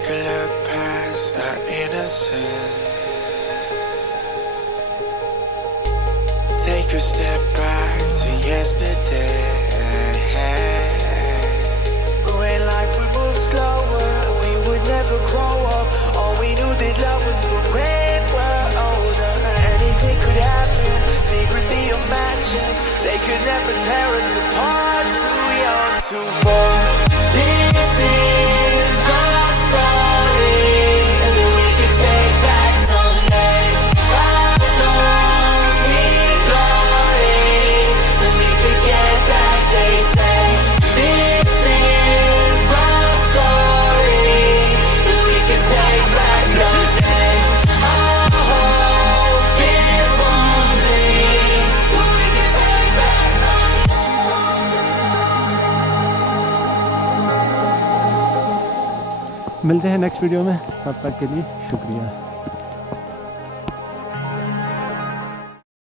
take a look past our innocence. Take a step back to yesterday. When life would move slower, we would never grow up. All we knew that love was for when we're older. Anything could happen, secretly imagine. They could never tear us apart. Too young to fall. This is our story, and then we can take back someday. How long we glory, then we could get back, they say. This is our story, and we can take back someday. I hope if only we can take back मिलते हैं next video में, तब तक के लिए शुक्रिया।